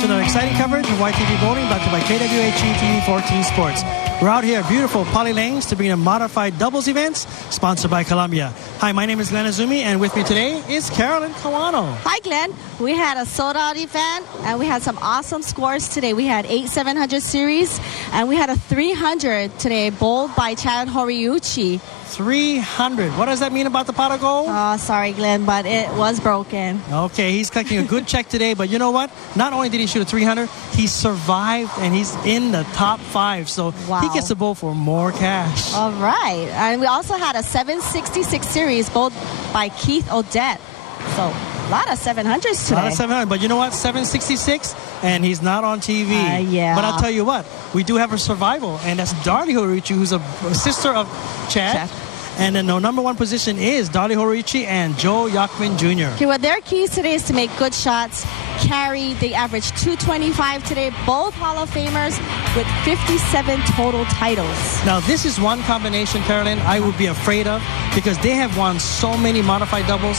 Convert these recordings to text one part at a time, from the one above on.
to another exciting coverage of YTV Bowling brought to you by KWHE TV 14 Sports. We're out here at beautiful Pali Lanes to bring in modified doubles events sponsored by Columbia. Hi, my name is Glenn Azumi, and with me today is Carolyn Kawano. Hi, Glenn. We had a sold-out event, and we had some awesome scores today. We had 8 700 series, and we had a 300 today, bowled by Chad Horiuchi. 300. What does that mean about the pot of gold? Oh, sorry, Glenn, but it was broken. Okay, he's collecting a good check today, but you know what? Not only did he shoot a 300, he survived, and he's in the top 5. So wow. He gets to bowl for more cash. All right. And we also had a 766 series bowled by Keith Odette. So a lot of 700s today. A lot of 700, but you know what? 766, and he's not on TV. Yeah. But I'll tell you what, we do have a survival, and that's Darlie Horiuchi, who's a sister of Chad. And then the number 1 position is Darlie Horiuchi and Joe Yachman Jr. Okay, well, their keys today is to make good shots, carry. They averaged 225 today, both Hall of Famers with 57 total titles. Now, this is one combination, Carolyn, I would be afraid of because they have won so many modified doubles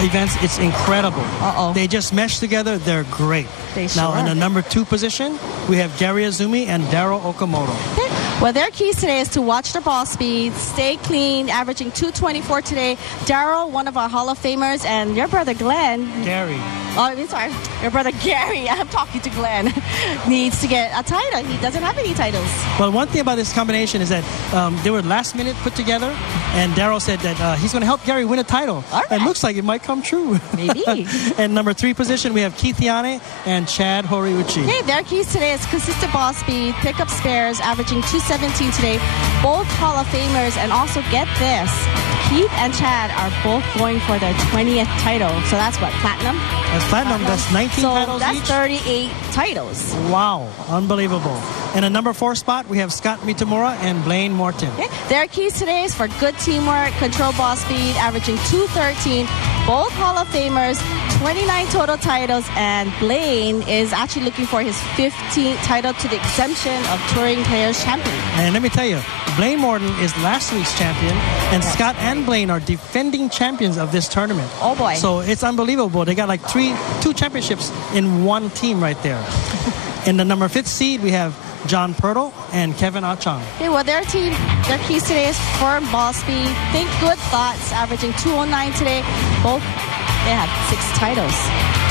events. It's incredible. They just mesh together. They're great. They sure now, in the number 2 position, we have Gary Azumi and Daryl Okamoto. Well, their keys today is to watch their ball speed, stay clean, averaging 224 today. Daryl, one of our Hall of Famers, and your brother Glenn. Gary. Oh, I'm sorry. Your brother Gary, I'm talking to Glenn, needs to get a title. He doesn't have any titles. Well, one thing about this combination is that they were last minute put together, and Daryl said that he's going to help Gary win a title. All right. It looks like it might come true. Maybe. And number 3 position, we have Keith Yane and Chad Horiuchi. Okay, their keys today is consistent ball speed, pickup spares, averaging 217 today. Both Hall of Famers, and also get this, Keith and Chad are both going for their 20th title. So that's what, platinum? That's platinum. That's 19 titles that's each. 38 titles. Wow, unbelievable. And a number 4 spot, we have Scott Mitamura and Blaine Morton. Okay. Their keys today is for good teamwork, control ball speed, averaging 213. Both Hall of Famers, 29 total titles, and Blaine is actually looking for his 15th title to the exemption of Touring Players Champion. And let me tell you, Blaine Morton is last week's champion, and Scott and Blaine are defending champions of this tournament. Oh boy. So it's unbelievable. They got like 2 championships in one team right there. In the number 5th seed, we have John Pirtle and Kevin Achang. Okay, well, their keys today is firm ball speed, think good thoughts, averaging 209 today. Both, they have 6 titles.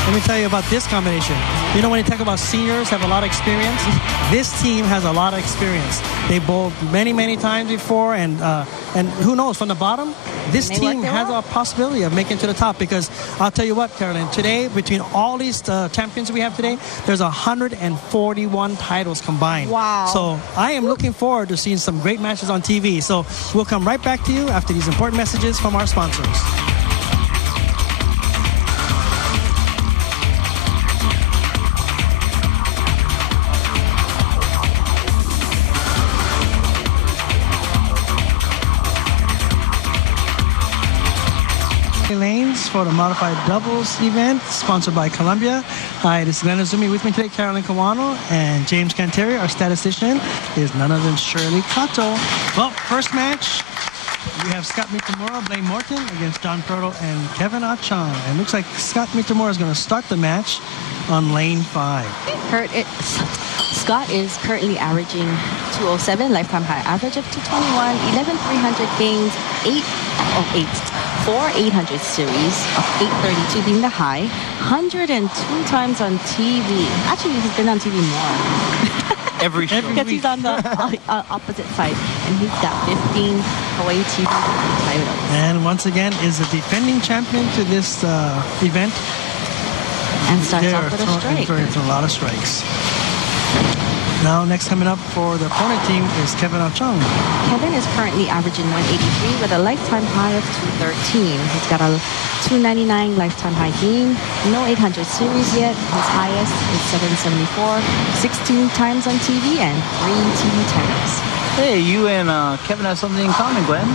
Let me tell you about this combination. You know, when you talk about seniors have a lot of experience, this team has a lot of experience. They bowled many, many times before, and who knows, from the bottom, this team has a possibility of making it to the top because I'll tell you what, Carolyn, today, between all these champions we have today, there's 141 titles combined. Wow. So I am looking forward to seeing some great matches on TV. So we'll come right back to you after these important messages from our sponsors. Lanes for the modified doubles event sponsored by Columbia. Hi, this is Glenn Azumi. With me today, Carolyn Kawano, and James Canteri, our statistician, is none other than Shirley Kato. Well, first match, we have Scott Mitamura, Blaine Morton against John Pirtle and Kevin Achang. And it looks like Scott Mitamura is going to start the match on lane 5. Scott is currently averaging 207, lifetime high average of 221, 11 300 games, 4 800 series of 832 being the high, 102 times on TV. Actually, he's been on TV more. Every show. Because he's on the opposite side, and he's got 15 Hawaii TV titles. And once again, is a defending champion to this event. And starts off with a strike. It's a lot of strikes. Now, next coming up for the opponent team is Kevin Achang. Kevin is currently averaging 183 with a lifetime high of 213. He's got a 299 lifetime high game, no 800 series yet. His highest is 774, 16 times on TV, and 3 TV titles. Hey, you and Kevin have something in common, Glenn.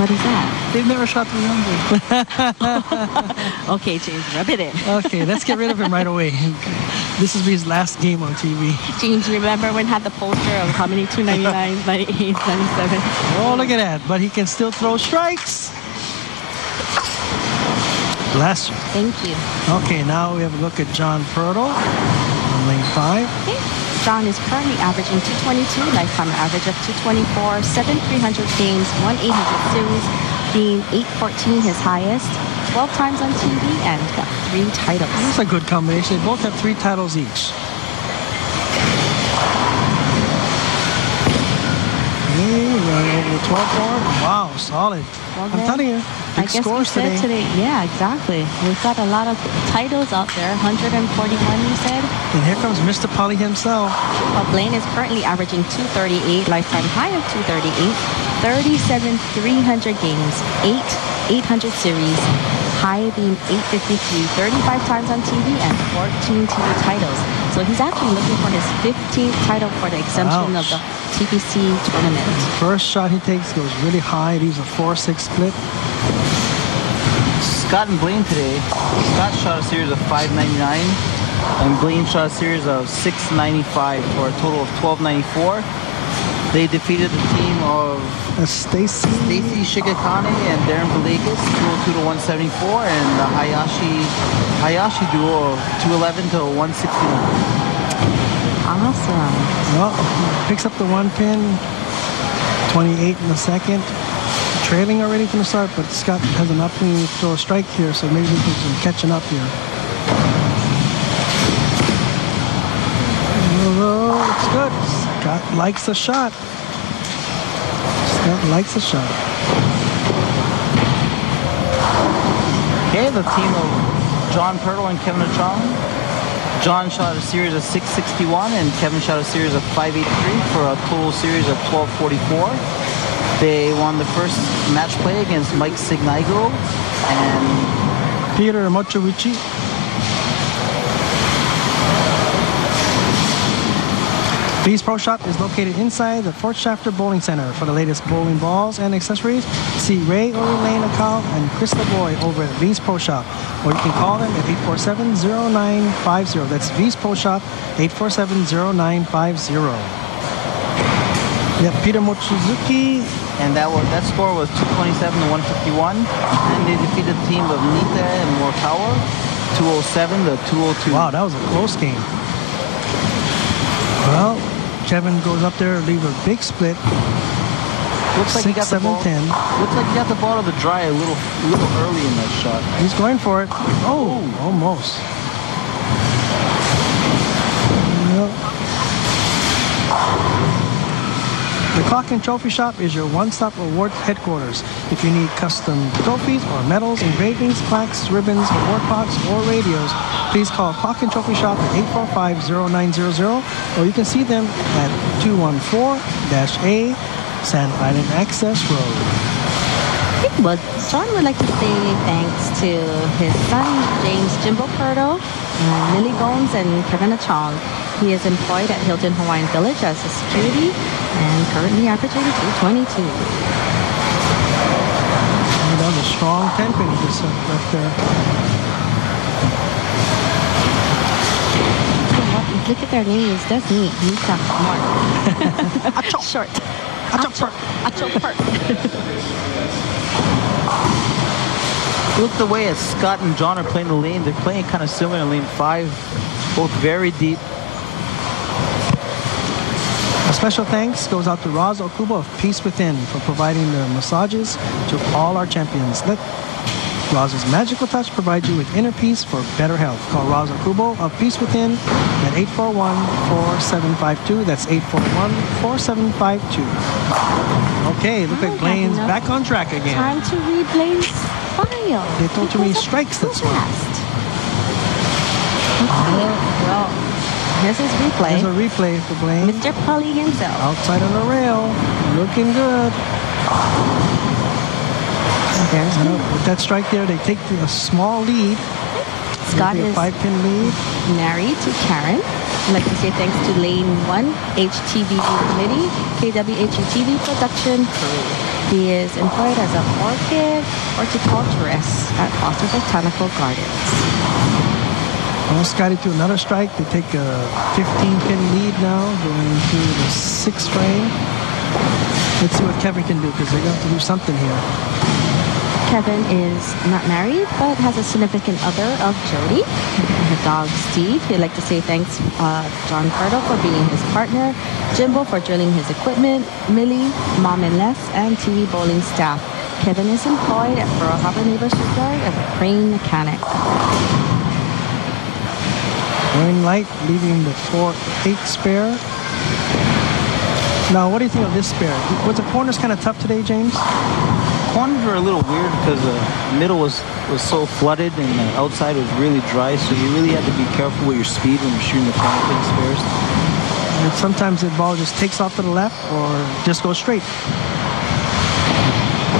What is that? They've never shot 300. Okay, James, rub it in. Okay, let's get rid of him right away. This is his last game on TV. James, remember when had the poster of how many 299s, 98s, 97? Oh, look at that. But he can still throw strikes. Bless you. Thank you. Okay, now we have a look at John Pirtle. lane 5. Okay. John is currently averaging 222, lifetime average of 224, 7,300 games, 1,800 series, being 814 his highest, 12 times on TV, and got 3 titles. That's a good combination. They both have 3 titles each. Over the 12 board. Wow, solid. Well, I'm telling you, big scores today. Yeah, exactly. We've got a lot of titles out there. 141, you said. And here comes Mr. Pali himself. Well, Blaine is currently averaging 238, lifetime high of 238, 37,300 games, 800 series, high being 853, 35 times on TV, and 14 TV titles. So he's actually looking for his 15th title for the exemption of the TPC tournament. The first shot he takes goes really high. He's a 4-6 split. Scott and Blaine today. Scott shot a series of 599, and Blaine shot a series of 695 for a total of 1294. They defeated the team of Stacy Shigakane and Darren Belegas, 202 to 174, and the Hayashi duo, 211 to 169. Awesome. Well, picks up the 1 pin, 28 in the second. Trailing already from the start, but Scott has an opportunity to throw a strike here, so maybe we can do some catching up here. Looks good. Scott likes the shot. Scott likes the shot. Okay, the team of John Pirtle and Kevin Chong. John shot a series of 661 and Kevin shot a series of 583 for a total series of 1244. They won the first match play against Mike Signigo and Peter Mochowuchi. Bees Pro Shop is located inside the Fort Shafter Bowling Center. For the latest bowling balls and accessories, see Ray or Elaine Akal and Krista Boy over at Bees Pro Shop. Or you can call them at 847-0950. That's Bees Pro Shop, 847-0950. Yep, Peter Mochizuki. And that score was 227 to 151. And they defeated the team of Nita and Morikawa, 207 to 202. Wow, that was a close game. Well, Kevin goes up there, leave a big split. Looks like 6, he got 7, the ball. 10. Looks like he got the ball to the dry a little early in that shot. He's going for it. Oh, almost. Yep. The Clock and Trophy Shop is your one-stop awards headquarters. If you need custom trophies or medals, engravings, plaques, ribbons, award pots, or radios, please call Clock and Trophy Shop at 845-0900, or you can see them at 214-A Sand Island Access Road. Well, John would like to say thanks to his son, James Jimbo Purdo, Lily Bones, and Kevin Chong. He is employed at Hilton Hawaiian Village as a security and currently averaging 222. That was a strong 10 pin he just left there. Look at their names. That's neat. Nita Mark. Short. Acho Park. Look the way as Scott and John are playing the lane. They're playing kind of similar in lane 5. Both very deep. A special thanks goes out to Roz Okubo of Peace Within for providing the massages to all our champions. Let Roz's magical touch provide you with inner peace for better health. Call Roz Okubo of Peace Within at 841-4752. That's 841-4752. Okay, look like Blaine's back on track again. Time to read Blaine's file. They throw too many strikes, that's why. Well, here's his replay. There's a replay for Blaine. Mr. Pali himself. Outside on the rail. Looking good. There's with that strike there, they take a small lead. Scott is a 5-pin lead. Married to Karen. I'd like to say thanks to Lane 1, HTV Committee, KWHU-TV Production Crew. He is employed as an orchid horticulturist at Foster Botanical Gardens. Well, Scotty to another strike. They take a 15-pin lead now, going into the 6th frame. Let's see what Kevin can do, because they're going to have to do something here. Kevin is not married, but has a significant other of Jody. Her dog, Steve. He'd like to say thanks John Cardo for being his partner, Jimbo for drilling his equipment, Millie, Mom and Les, and TV bowling staff. Kevin is employed at Pearl Harbor Neighbor Shipyard as a crane mechanic. Going light, leaving the 4-8 spare. Now, what do you think of this spare? Was the corners kind of tough today, James? Corners were a little weird because the middle was so flooded and the outside was really dry, so you really had to be careful with your speed when you're shooting the corner pin spares. And sometimes the ball just takes off to the left or just goes straight.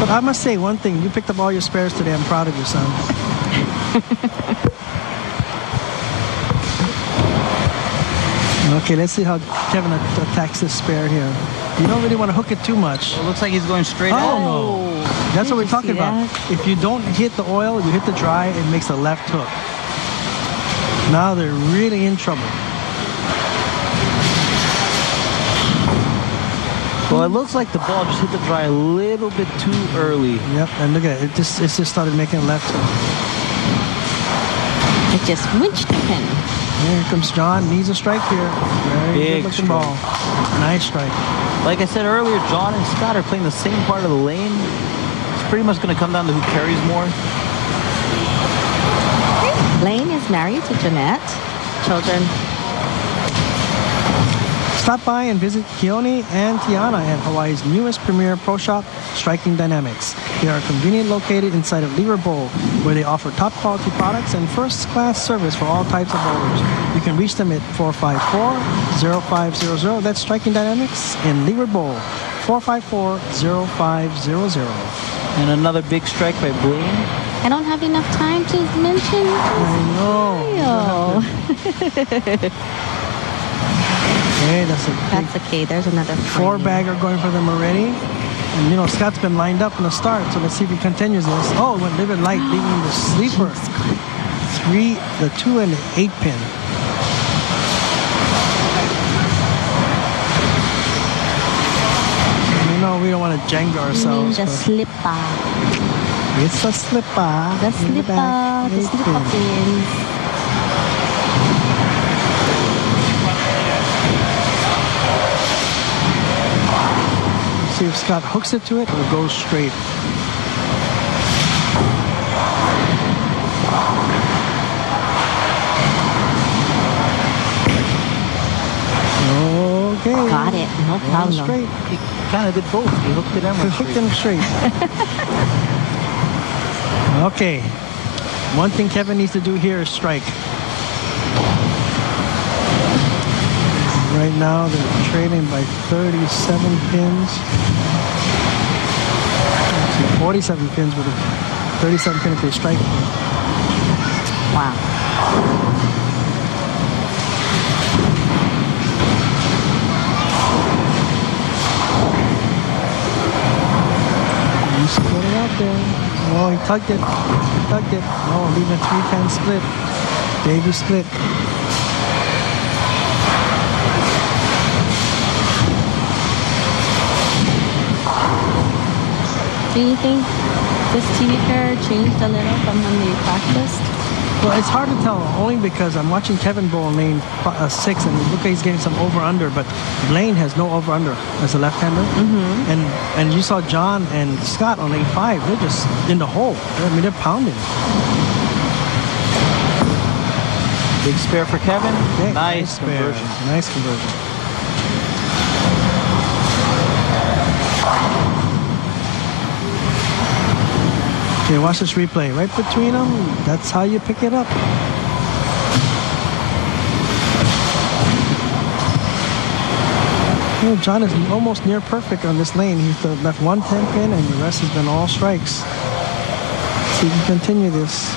But I must say one thing. You picked up all your spares today. I'm proud of you, son. Okay, let's see how Kevin attacks this spare here. You don't really want to hook it too much. It looks like he's going straight Oh, out. no. That's what we're talking about. If you don't hit the oil, you hit the dry, it makes a left hook. Now they're really in trouble. Well, it looks like the ball just hit the dry a little bit too early. Yep, and look at it. It just started making a left hook. It just winched the pin. Here comes John. Needs a strike here. Very Big good looking strike. ball. Nice strike. Like I said earlier, John and Scott are playing the same part of the lane. It's pretty much going to come down to who carries more. Blaine is married to Jeanette. Children. Stop by and visit Keone and Tiana at Hawaii's newest premier pro shop, Striking Dynamics. They are conveniently located inside of Lever Bowl, where they offer top quality products and first-class service for all types of bowlers. You can reach them at 454-0500. That's Striking Dynamics in Lever Bowl, 454-0500. And another big strike by Blaine. I don't have enough time to mention. I know. Okay, that's a big That's okay. There's another four-bagger going for them already. And, you know, Scott's been lined up from the start, so let's see if he continues this. Oh, it went live light, leaving the sleeper. The 2 and the 8 pin. You know, we don't want to Jenga ourselves. The slipper. It's a slipper. The slipper. The slipper pin. See if Scott hooks it to it or goes straight. Okay. Got it. No problem. Straight. He kind of did both. He hooked it and He went hooked straight. them straight. Okay. One thing Kevin needs to do here is strike. Right now, they're trailing by 37 pins. Actually, 47 pins with a 37 pin if they strike. Wow. You split it out there. Oh, he tugged it. He tugged it. Oh, leaving a 3-pin split. Baby split. Do you think this TV pair changed a little from when they practiced? Well, it's hard to tell, only because I'm watching Kevin bowl in lane 6, and look like he's getting some over-under, but Blaine has no over-under as a left-hander. Mm-hmm. And you saw John and Scott on lane 5. They're just in the hole. I mean, they're pounding. Big spare for Kevin. Okay, Nice spare. conversion. Nice conversion. Okay, watch this replay. Right between them, that's how you pick it up. You know, John is almost near perfect on this lane. He's left 1 10 pin and the rest has been all strikes. See if he can continue this.